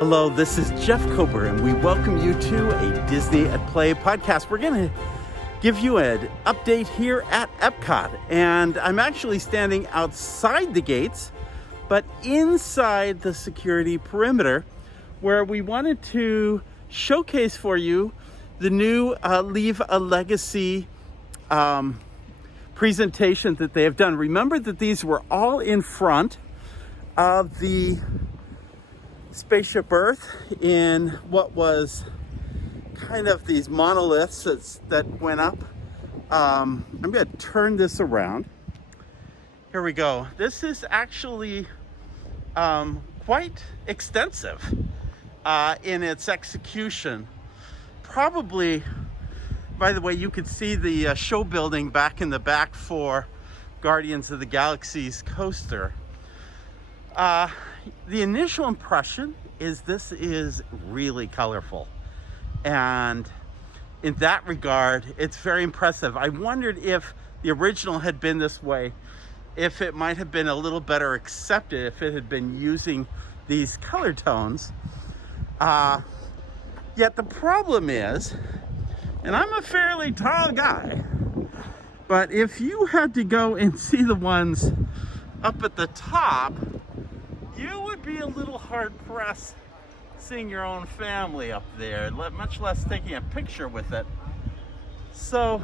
Hello, this is Jeff Kober, and we welcome you to a Disney at Play podcast. We're going to give you an update here at Epcot, and I'm actually standing outside the gates, but inside the security perimeter, where we wanted to showcase for you the new Leave a Legacy presentation that they have done. Remember that these were all in front of the Spaceship Earth in what was kind of these monoliths that went up. I'm going to turn this around. Here we go. This is actually quite extensive in its execution. Probably, by the way, you could see the show building back in the back for Guardians of the Galaxy's coaster. The initial impression is this is really colorful, and in that regard it's very impressive. I wondered if the original had been this way, if it might have been a little better accepted if it had been using these color tones. Yet the problem is, and I'm a fairly tall guy, but if you had to go and see the ones up at the top, you would be a little hard-pressed seeing your own family up there, much less taking a picture with it. So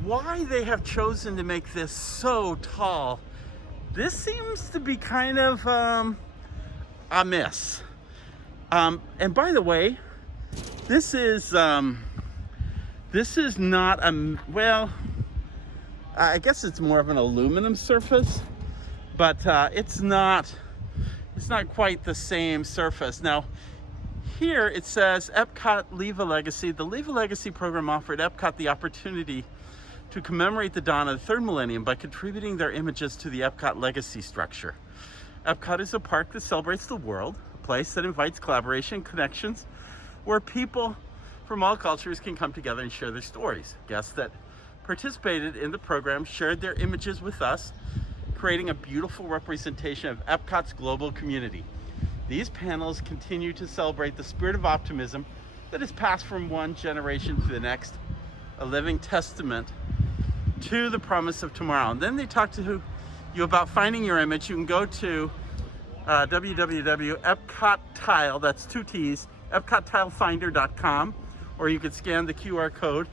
why they have chosen to make this so tall, this seems to be kind of a miss. And by the way, this is not a, well, I guess it's more of an aluminum surface, but it's not quite the same surface. Now, here it says Epcot Leave a Legacy. The Leave a Legacy program offered Epcot the opportunity to commemorate the dawn of the third millennium by contributing their images to the Epcot legacy structure. Epcot is a park that celebrates the world, a place that invites collaboration, connections, where people from all cultures can come together and share their stories. Guests that participated in the program shared their images with us, creating a beautiful representation of Epcot's global community. These panels continue to celebrate the spirit of optimism that is passed from one generation to the next, a living testament to the promise of tomorrow. And then they talk to you about finding your image. You can go to www.epcottile, that's two T's, epcottilefinder.com, or you could scan the QR code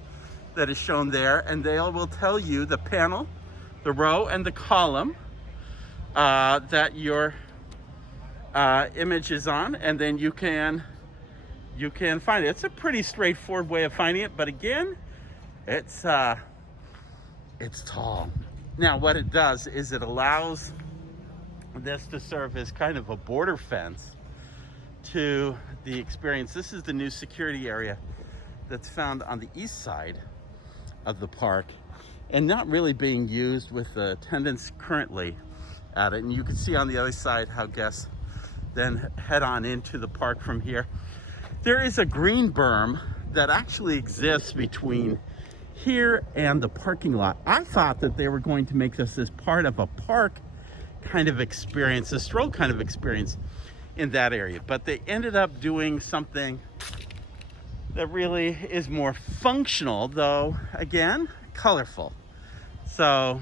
that is shown there, and they will tell you the panel, the row, and the column that your image is on, and then you can find it. It's a pretty straightforward way of finding it, but again, it's tall. Now, what it does is it allows this to serve as kind of a border fence to the experience. This is the new security area that's found on the east side of the park, and not really being used with the attendants currently at it. And you can see on the other side how guests then head on into the park from here. There is a green berm that actually exists between here and the parking lot. I thought that they were going to make this as part of a park kind of experience, a stroll kind of experience in that area, but they ended up doing something that really is more functional, though again, colorful. So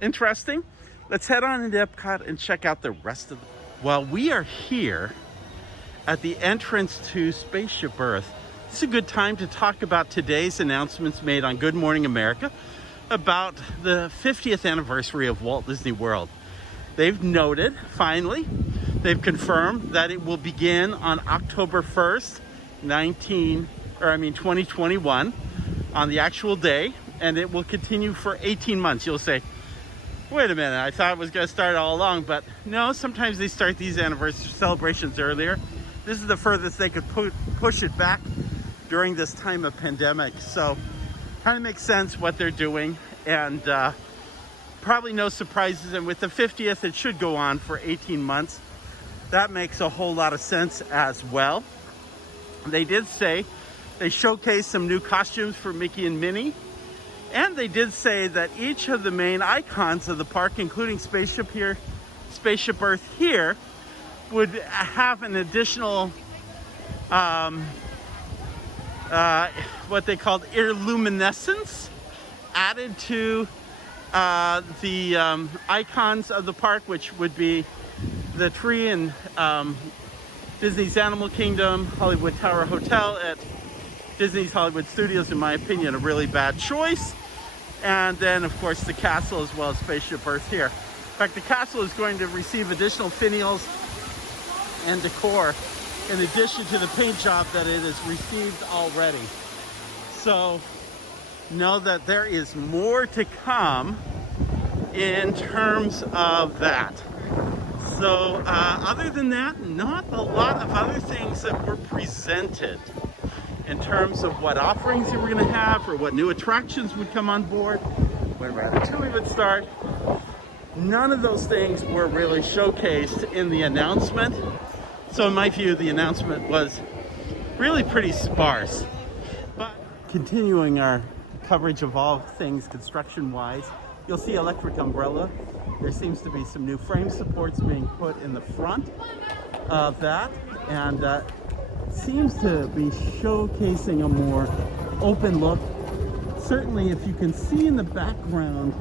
interesting. Let's head on into Epcot and check out the rest of it. While we are here at the entrance to Spaceship Earth, it's a good time to talk about today's announcements made on Good Morning America about the 50th anniversary of Walt Disney World. They've noted, finally, they've confirmed that it will begin on October 1st, 2021, on the actual day, and it will continue for 18 months. You'll say, wait a minute, I thought it was going to start all along, but no, sometimes they start these anniversary celebrations earlier. This is the furthest they could push it back during this time of pandemic. So kind of makes sense what they're doing, and probably no surprises. And with the 50th, it should go on for 18 months. That makes a whole lot of sense as well. They did say they showcased some new costumes for Mickey and Minnie. And they did say that each of the main icons of the park, including Spaceship Earth here, would have an additional what they called illuminescence added to the icons of the park, which would be the tree in Disney's Animal Kingdom, Hollywood Tower Hotel at Disney's Hollywood Studios, in my opinion, a really bad choice. And then, of course, the castle as well as Spaceship Earth here. In fact, the castle is going to receive additional finials and decor in addition to the paint job that it has received already. So know that there is more to come in terms of that. So other than that, not a lot of other things that were presented in terms of what offerings you were going to have or what new attractions would come on board, when Ratatouille would start. None of those things were really showcased in the announcement. So in my view, the announcement was really pretty sparse. But continuing our coverage of all things construction-wise, you'll see electric umbrella. There seems to be some new frame supports being put in the front of that, and seems to be showcasing a more open look. Certainly, if you can see in the background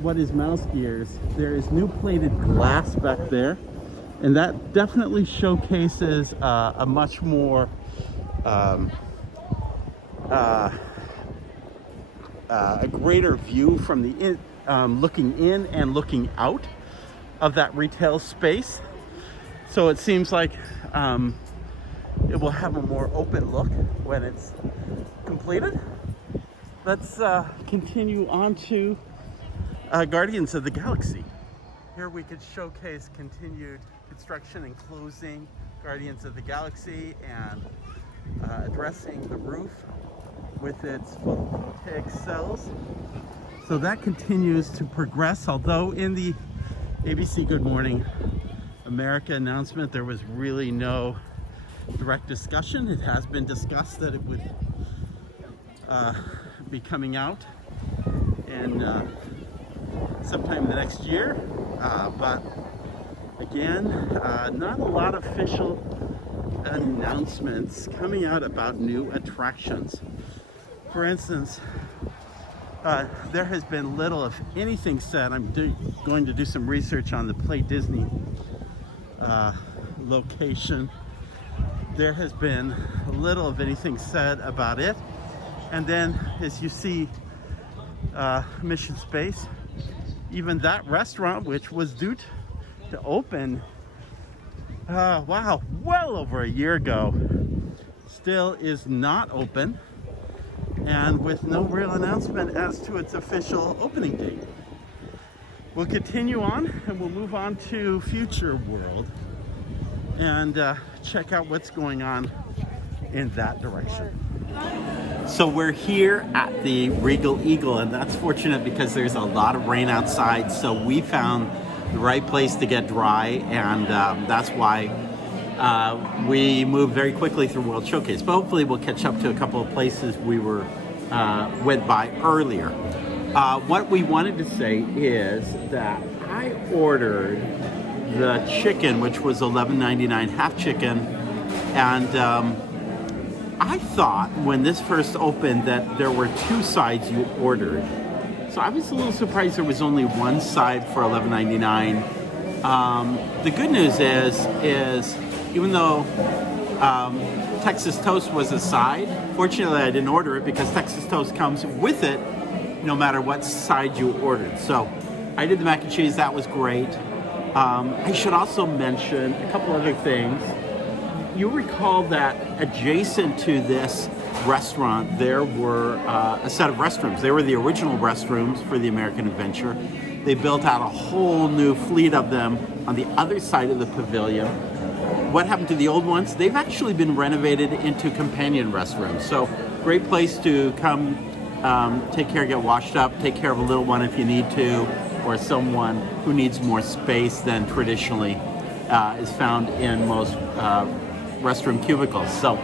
what is MouseGear's, there is new plated glass back there, and that definitely showcases a much more a greater view from the looking in and looking out of that retail space. So it seems like it will have a more open look when it's completed. Let's continue on to Guardians of the Galaxy. Here we could showcase continued construction and closing Guardians of the Galaxy and addressing the roof with its photovoltaic cells. So that continues to progress, although in the ABC Good Morning America announcement there was really no direct discussion. It has been discussed that it would be coming out in sometime the next year, but again, not a lot of official announcements coming out about new attractions. For instance, there has been little, if anything, said. I'm going to do some research on the Play Disney location. There has been little of anything said about it. And then, as you see, Mission Space, even that restaurant, which was due to open, wow, well over a year ago, still is not open, and with no real announcement as to its official opening date. We'll continue on, and we'll move on to Future World and check out what's going on in that direction. So we're here at the Regal Eagle, and that's fortunate because there's a lot of rain outside, so we found the right place to get dry, and that's why we moved very quickly through World Showcase. But hopefully we'll catch up to a couple of places we went by earlier. What we wanted to say is that I ordered the chicken, which was $11.99 half chicken, and I thought when this first opened that there were two sides you ordered. So I was a little surprised there was only one side for $11.99. The good news is even though Texas Toast was a side, fortunately I didn't order it because Texas Toast comes with it no matter what side you ordered. So I did the mac and cheese, that was great. I should also mention a couple other things. You recall that adjacent to this restaurant, there were a set of restrooms. They were the original restrooms for the American Adventure. They built out a whole new fleet of them on the other side of the pavilion. What happened to the old ones? They've actually been renovated into companion restrooms. So great place to come take care, get washed up, take care of a little one if you need to, or someone who needs more space than traditionally is found in most restroom cubicles. So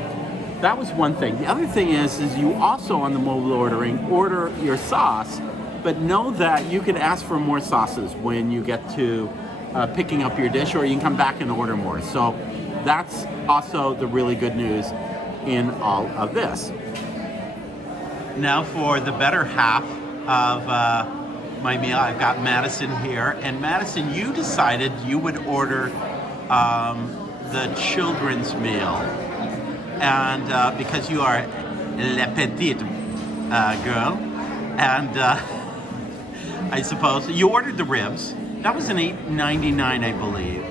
that was one thing. The other thing is you also on the mobile ordering order your sauce, but know that you can ask for more sauces when you get to picking up your dish, or you can come back and order more. So that's also the really good news in all of this. Now for the better half of my meal, I've got Madison here. And Madison, you decided you would order the children's meal. And because you are la petite girl. And I suppose you ordered the ribs. That was an $8.99, I believe.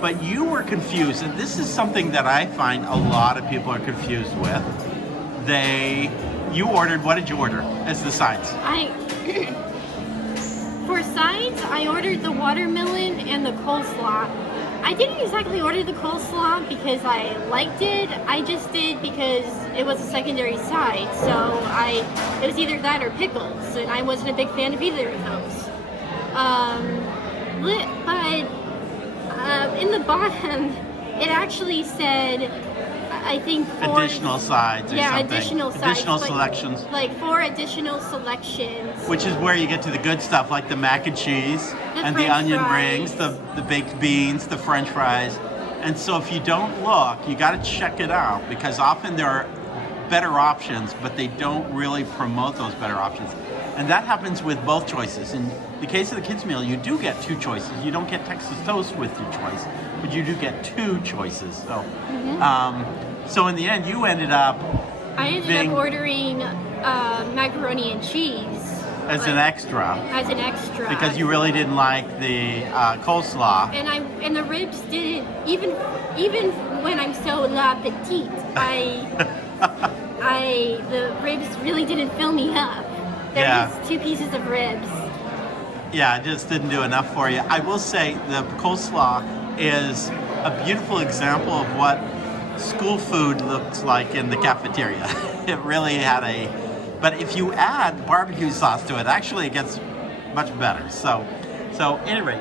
But you were confused, and this is something that I find a lot of people are confused with. You ordered, what did you order as the sides? For sides, I ordered the watermelon and the coleslaw. I didn't exactly order the coleslaw because I liked it. I just did because it was a secondary side. So it was either that or pickles, and I wasn't a big fan of either of those. But in the bottom, it actually said, I think additional sides or something. Additional sides. Additional selections. Like 4 additional selections. Which is where you get to the good stuff, like the mac and cheese, and the onion rings, the baked beans, the French fries. And so if you don't look, you got to check it out, because often there are better options, but they don't really promote those better options. And that happens with both choices. In the case of the kids' meal, you do get 2 choices. You don't get Texas toast with your choice, but you do get 2 choices. So, so in the end, you ended up... I ended up ordering macaroni and cheese. As an extra. As an extra. Because you really didn't like the coleslaw. And the ribs didn't, even when I'm so la petite, the ribs really didn't fill me up. There was 2 pieces of ribs. Yeah, it just didn't do enough for you. I will say the coleslaw is a beautiful example of what school food looks like in the cafeteria. It really had but if you add barbecue sauce to it, actually it gets much better. So anyway,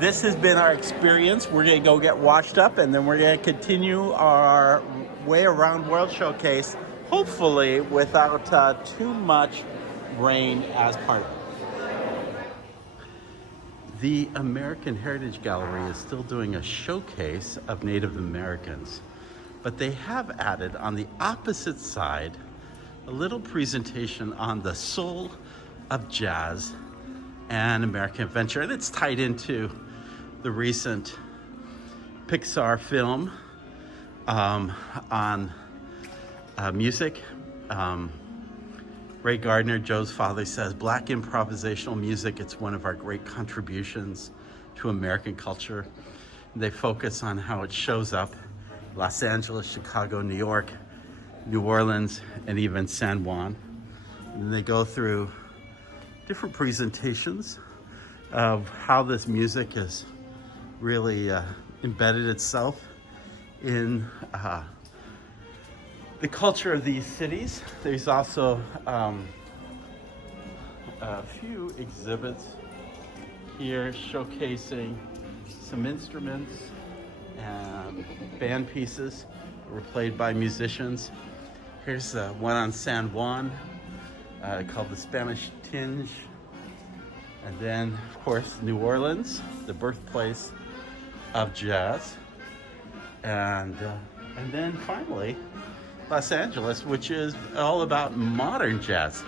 this has been our experience. We're gonna go get washed up, and then we're gonna continue our way around World Showcase, hopefully without too much rain as part of it. The American Heritage Gallery is still doing a showcase of Native Americans, but they have added on the opposite side a little presentation on the soul of jazz and American adventure, and it's tied into the recent Pixar film on music. Ray Gardner, Joe's father, says, "Black improvisational music, it's one of our great contributions to American culture." They focus on how it shows up Los Angeles, Chicago, New York, New Orleans, and even San Juan. And they go through different presentations of how this music has really embedded itself in the culture of these cities. There's also a few exhibits here showcasing some instruments and band pieces that were played by musicians. Here's one on San Juan called the Spanish Tinge. And then, of course, New Orleans, the birthplace of jazz. And then finally, Los Angeles, which is all about modern jazz.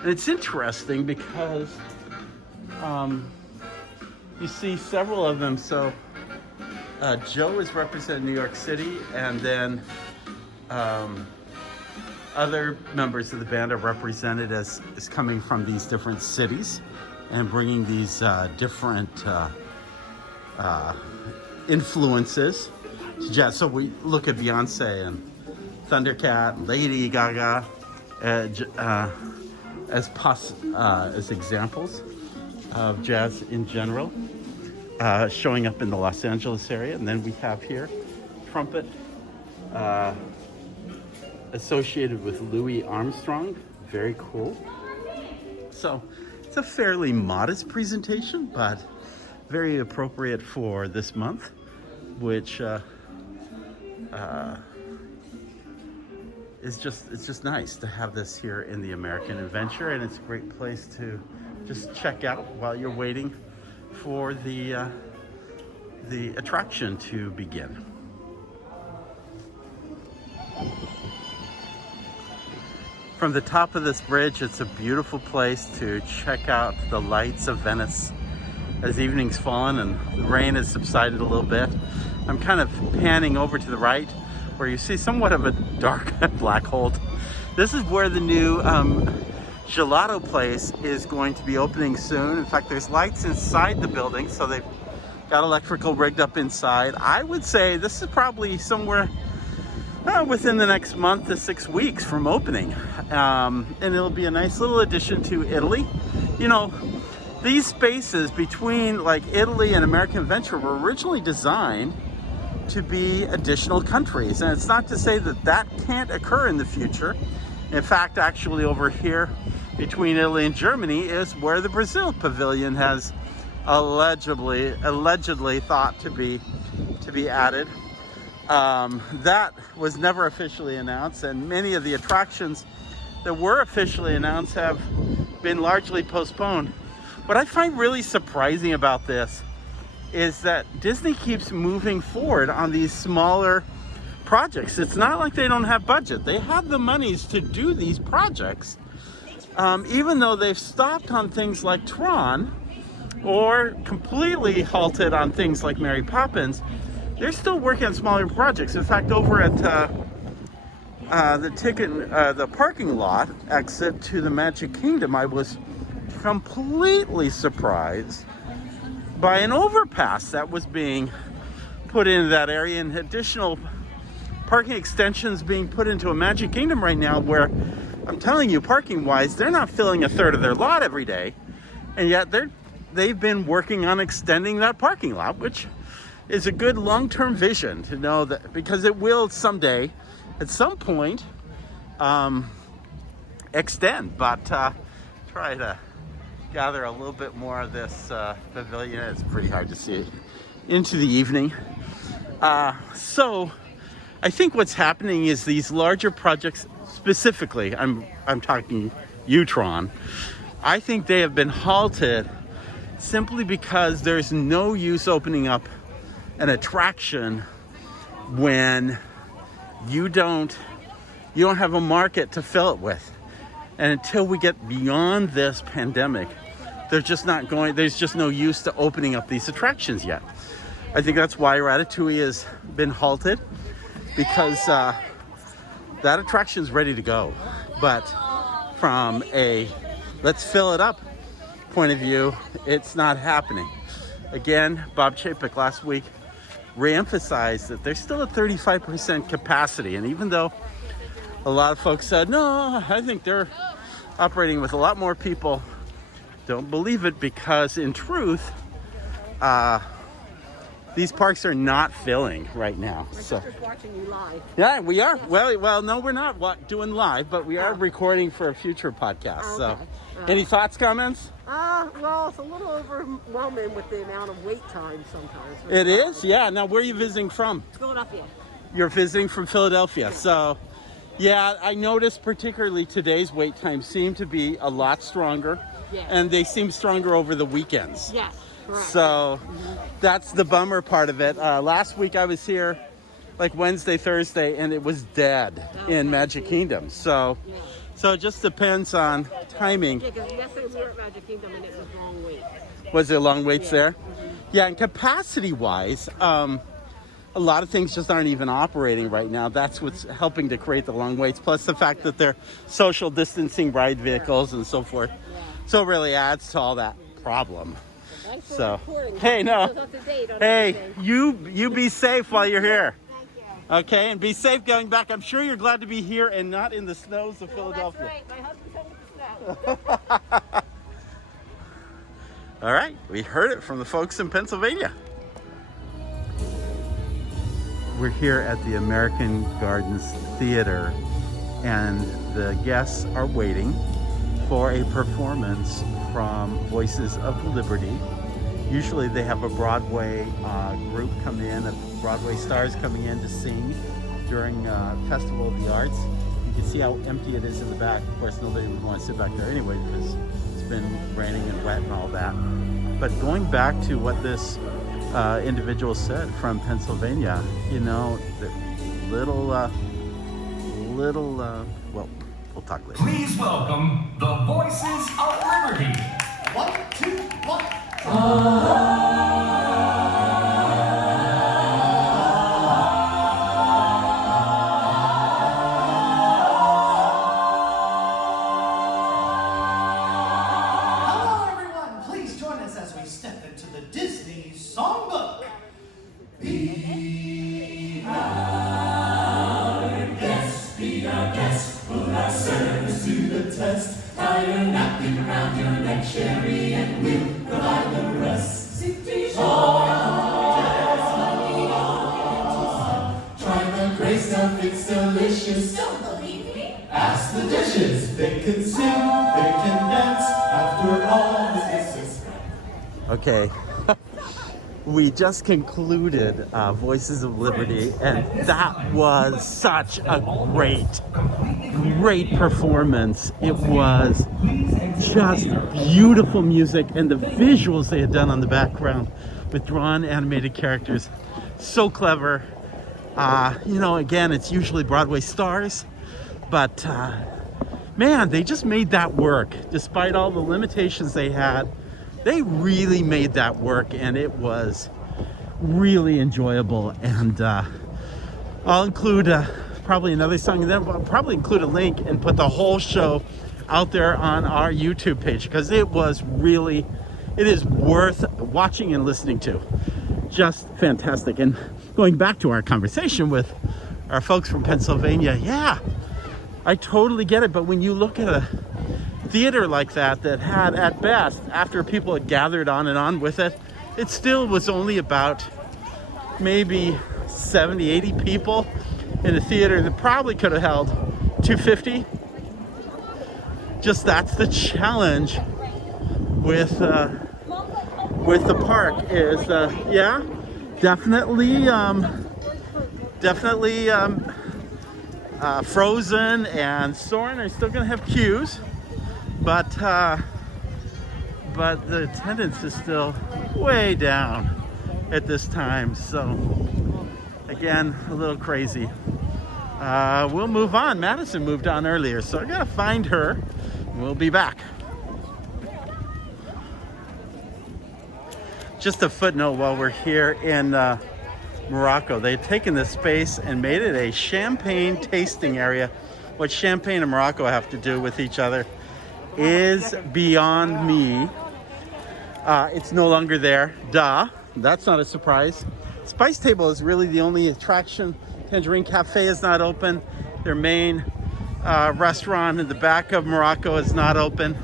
And it's interesting because you see several of them. So Joe is representing New York City, and then other members of the band are represented as coming from these different cities and bringing these different influences to jazz. So we look at Beyonce and Thundercat and Lady Gaga as examples of jazz in general, showing up in the Los Angeles area. And then we have here trumpet associated with Louis Armstrong. Very cool. So it's a fairly modest presentation, but very appropriate for this month, which it's just nice to have this here in the American Adventure, and it's a great place to just check out while you're waiting for the attraction to begin. From the top of this bridge, it's a beautiful place to check out the lights of Venice as evening's fallen and the rain has subsided a little bit. I'm kind of panning over to the right where you see somewhat of a dark black hole. This is where the new gelato place is going to be opening soon. In fact, there's lights inside the building, so they've got electrical rigged up inside. I would say this is probably somewhere within the next month to 6 weeks from opening. And it'll be a nice little addition to Italy. You know, these spaces between like Italy and American Adventure were originally designed to be additional countries. And it's not to say that that can't occur in the future. In fact, actually over here between Italy and Germany is where the Brazil Pavilion has allegedly thought to be added. That was never officially announced, and many of the attractions that were officially announced have been largely postponed. What I find really surprising about this is that Disney keeps moving forward on these smaller projects. It's not like they don't have budget. They have the monies to do these projects, even though they've stopped on things like Tron or completely halted on things like Mary Poppins. They're still working on smaller projects. In fact, over at the parking lot exit to the Magic Kingdom, I was completely surprised by an overpass that was being put into that area, and additional parking extensions being put into a Magic Kingdom right now, where I'm telling you, parking wise, they're not filling a third of their lot every day, and yet they've been working on extending that parking lot, which is a good long-term vision to know that, because it will someday, at some point, extend. But try to gather a little bit more of this pavilion. It's pretty hard to see into the evening. So I think what's happening is these larger projects, specifically, I'm talking Tron, I think they have been halted simply because there's no use opening up an attraction when you don't have a market to fill it with. And until we get beyond this pandemic, there's just no use to opening up these attractions yet. I think that's why Ratatouille has been halted, because that attraction's ready to go. But from a let's fill it up point of view, it's not happening. Again, Bob Chapek last week re-emphasized that there's still a 35% capacity. And even though a lot of folks said, no, I think they're operating with a lot more people, don't believe it, because in truth, these parks are not filling right now. We're so just watching you live. Yeah, we are. Well, no, we're not doing live, but we are recording for a future podcast. So any thoughts, comments? Well, it's a little overwhelming with the amount of wait time sometimes. It is? Yeah. Now, where are you visiting from? Philadelphia. You're visiting from Philadelphia. So, yeah, I noticed particularly today's wait times seem to be a lot stronger. Yes. And they seem stronger over the weekends. Yes, correct. So, that's the bummer part of it. Last week I was here like Wednesday, Thursday, and it was dead in Magic Kingdom. So it just depends on timing. Yeah, because yesterday we were at Magic Kingdom and it was long wait. Was there long waits there? Yeah, and capacity-wise, a lot of things just aren't even operating right now. That's what's helping to create the long waits, plus the fact that they're social distancing ride vehicles and so forth. So it really adds to all that problem. Thanks for So, reporting. hey, no. Keep us up to date on Hey, everything. you be safe while you're here. Thank you. Okay, and be safe going back. I'm sure you're glad to be here and not in the snows of Well, Philadelphia. that's right. My husband's home with the snow. All right, we heard it from the folks in Pennsylvania. We're here at the American Gardens Theater, and the guests are waiting for a performance from Voices of Liberty. Usually they have a Broadway group come in, Broadway stars coming in to sing during Festival of the Arts. You can see how empty it is in the back. Of course, nobody would want to sit back there anyway because it's been raining and wet and all that. But going back to what this individual said from Pennsylvania, you know, the well, we'll talk later. Please welcome the Voices of Liberty. 1, 2, 1. Hello, everyone. Please join us as we step into the Disney Songbook. Be our guest, put our service to the test. Tie your napkin around your neck, Sherry, and we'll provide the rest. Try the great stuff, it's delicious. Don't believe me? Ask the dishes. They can sing, they can dance. After all, this is. Okay. We just concluded Voices of Liberty, and that was such a great performance. It was just beautiful music, and the visuals they had done on the background with drawn animated characters, so clever. You know, again, it's usually Broadway stars, but man, they just made that work. Despite all the limitations they had, they really made that work, and it was really enjoyable. And I'll include probably another song, and then I'll probably include a link and put the whole show out there on our YouTube page, because it is worth watching and listening to. Just fantastic. And going back to our conversation with our folks from Pennsylvania, yeah, I totally get it. But when you look at a theater like that had, at best, after people had gathered on and on with it, it still was only about maybe 70, 80 people in a theater that probably could have held 250. Just that's the challenge with the park is, yeah, definitely Frozen and Soarin' are still gonna have queues. But the attendance is still way down at this time. So again, a little crazy. We'll move on. Madison moved on earlier, so I gotta find her. We'll be back. Just a footnote while we're here in Morocco. They had taken this space and made it a champagne tasting area. What champagne and Morocco have to do with each other is beyond me. It's no longer there. Duh. That's not a surprise. Spice Table is really the only attraction. Tangerine Cafe is not open. Their main restaurant in the back of Morocco is not open.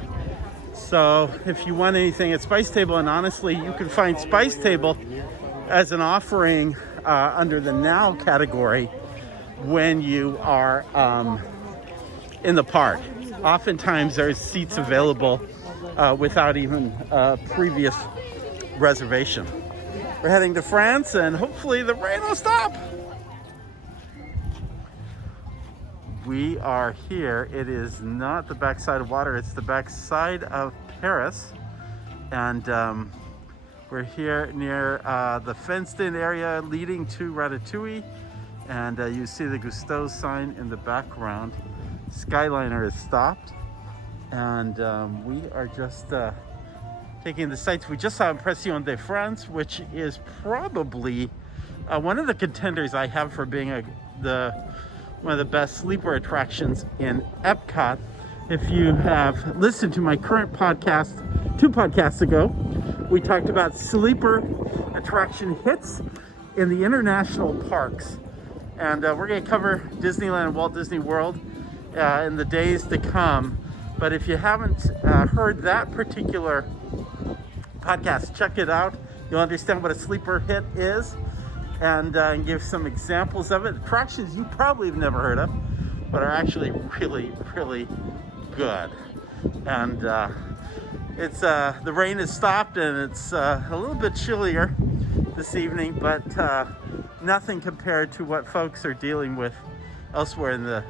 So if you want anything at Spice Table, and honestly, you can find Spice Table as an offering under the Now category when you are in the park. Oftentimes there's seats available without even previous reservation. We're heading to France, and hopefully the rain will stop. We are here. It is not the backside of water, it's the backside of Paris. And we're here near the fenced-in area leading to Ratatouille. And you see the Gusteau sign in the background. Skyliner is stopped, and we are just taking the sights. We just saw Impression de France, which is probably one of the contenders I have for being one of the best sleeper attractions in Epcot. If you have listened to my current podcast, 2 podcasts ago, we talked about sleeper attraction hits in the international parks. And we're going to cover Disneyland and Walt Disney World in the days to come. But if you haven't heard that particular podcast, check it out. You'll understand what a sleeper hit is, and give some examples of it. Attractions you probably have never heard of, but are actually really, really good. And it's the rain has stopped, and it's a little bit chillier this evening, but nothing compared to what folks are dealing with elsewhere in the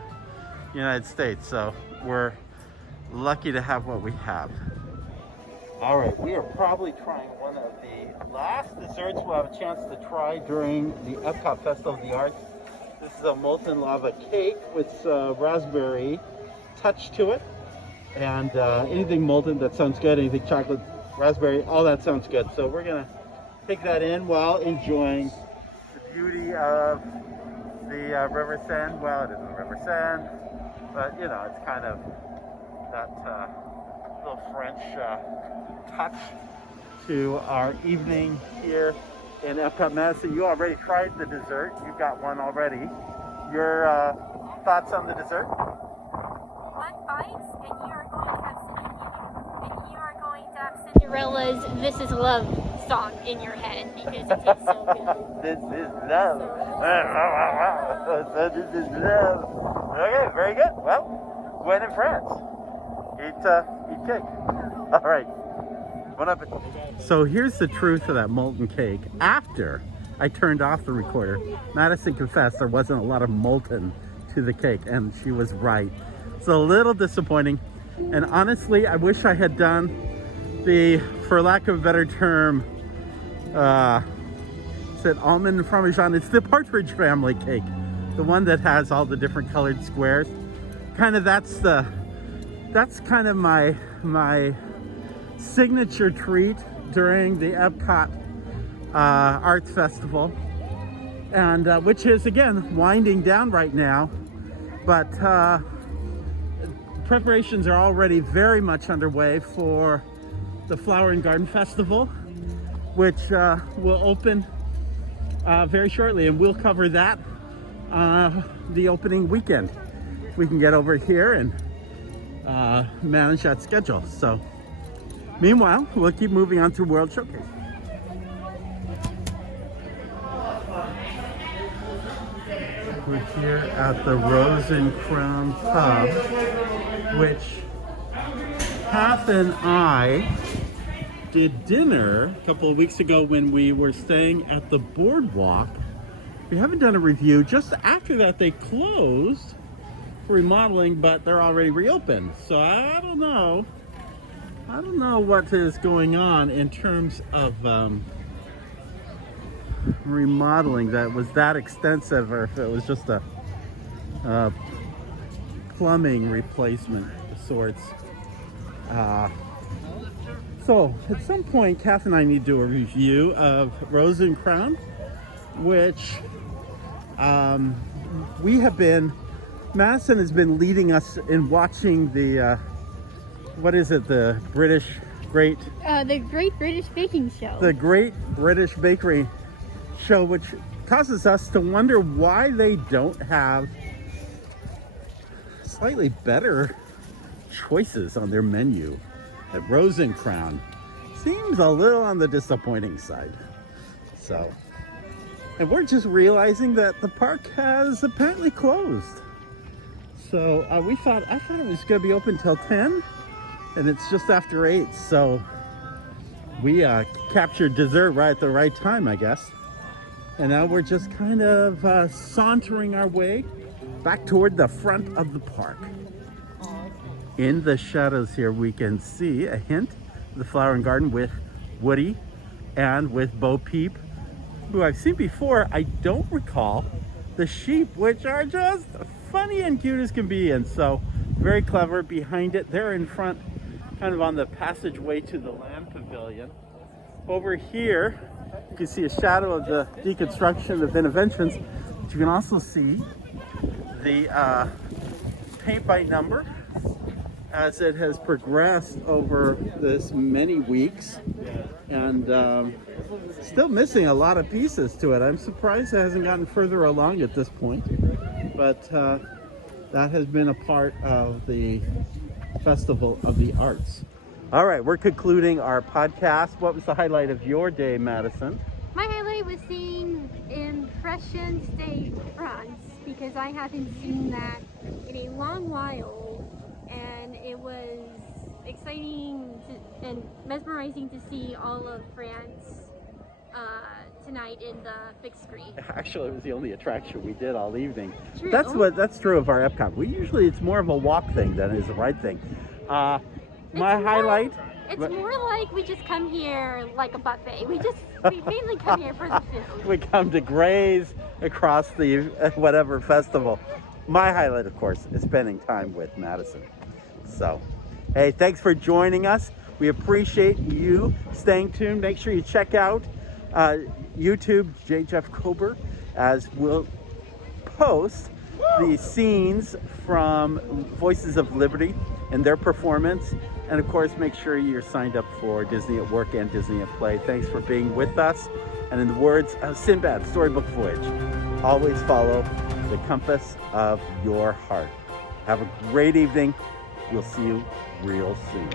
United States. So we're lucky to have what we have. All right, we are probably trying one of the last desserts we'll have a chance to try during the Epcot Festival of the Arts. This is a molten lava cake with raspberry touch to it. And anything molten, that sounds good. Anything chocolate, raspberry, all that sounds good. So we're gonna take that in while enjoying the beauty of the River Seine. Well, it isn't the River Seine, but you know, it's kind of that little French touch to our evening here in Epcot Madison. You already tried the dessert. You got one already. Your thoughts on the dessert? One bite, and you are going to have Cinderella's "This Is Love" song in your head because it tastes so good. This is love. This is love. Okay, very good. Well, when in France, eat cake. All right. Bon appetit. So here's the truth of that molten cake. After I turned off the recorder, Madison confessed there wasn't a lot of molten to the cake, and she was right. It's a little disappointing, and honestly, I wish I had done the, for lack of a better term, it's an almond parmesan. It's the Partridge Family cake, the one that has all the different colored squares. Kind of that's kind of my signature treat during the Epcot Arts Festival, and which is again winding down right now, but preparations are already very much underway for the Flower and Garden Festival, which will open very shortly, and we'll cover that the opening weekend. We can get over here and manage that schedule. So meanwhile, we'll keep moving on to World Showcase. We're here at the Rosen Crown Pub, which Kath and I did dinner a couple of weeks ago when we were staying at the boardwalk. We haven't done a review. Just after that, they closed for remodeling, but they're already reopened. So I don't know what is going on in terms of remodeling that was that extensive, or if it was just a plumbing replacement of sorts. So at some point, Kath and I need to do a review of Rosen Crown, which Madison has been leading us in watching the what is it, the British Great... The Great British Baking Show. The Great British Bakery Show, which causes us to wonder why they don't have slightly better choices on their menu. At Rosen Crown seems a little on the disappointing side. So, and we're just realizing that the park has apparently closed. So I thought it was going to be open till 10. And it's just after 8, so we captured dessert right at the right time, I guess. And now we're just kind of sauntering our way back toward the front of the park. In the shadows here, we can see a hint of the Flower and Garden with Woody and with Bo Peep, who I've seen before. I don't recall the sheep, which are just funny and cute as can be, and so very clever. Behind it, they're in front, kind of on the passageway to the Land Pavilion. Over here, you can see a shadow of the deconstruction of Interventions, but you can also see the paint by number as it has progressed over this many weeks, and still missing a lot of pieces to it. I'm surprised it hasn't gotten further along at this point, but that has been a part of the Festival of the Arts. All right, we're concluding our podcast. What was the highlight of your day, Madison? My highlight was seeing Impressions de France, because I haven't seen that in a long while, and it was exciting and mesmerizing to see all of France tonight in the big screen. Actually, it was the only attraction we did all evening. True. That's true of our Epcot. It's more of a walk thing than it is a ride thing. My highlight. It's more like we just come here like a buffet. We mainly come here for the food. We come to graze across the whatever festival. My highlight, of course, is spending time with Madison. So, hey, thanks for joining us. We appreciate you staying tuned. Make sure you check out YouTube, J. Jeff Kober, as we'll post the scenes from Voices of Liberty and their performance. And of course, make sure you're signed up for Disney at Work and Disney at Play. Thanks for being with us. And in the words of Sinbad, Storybook Voyage, always follow the compass of your heart. Have a great evening. We'll see you real soon.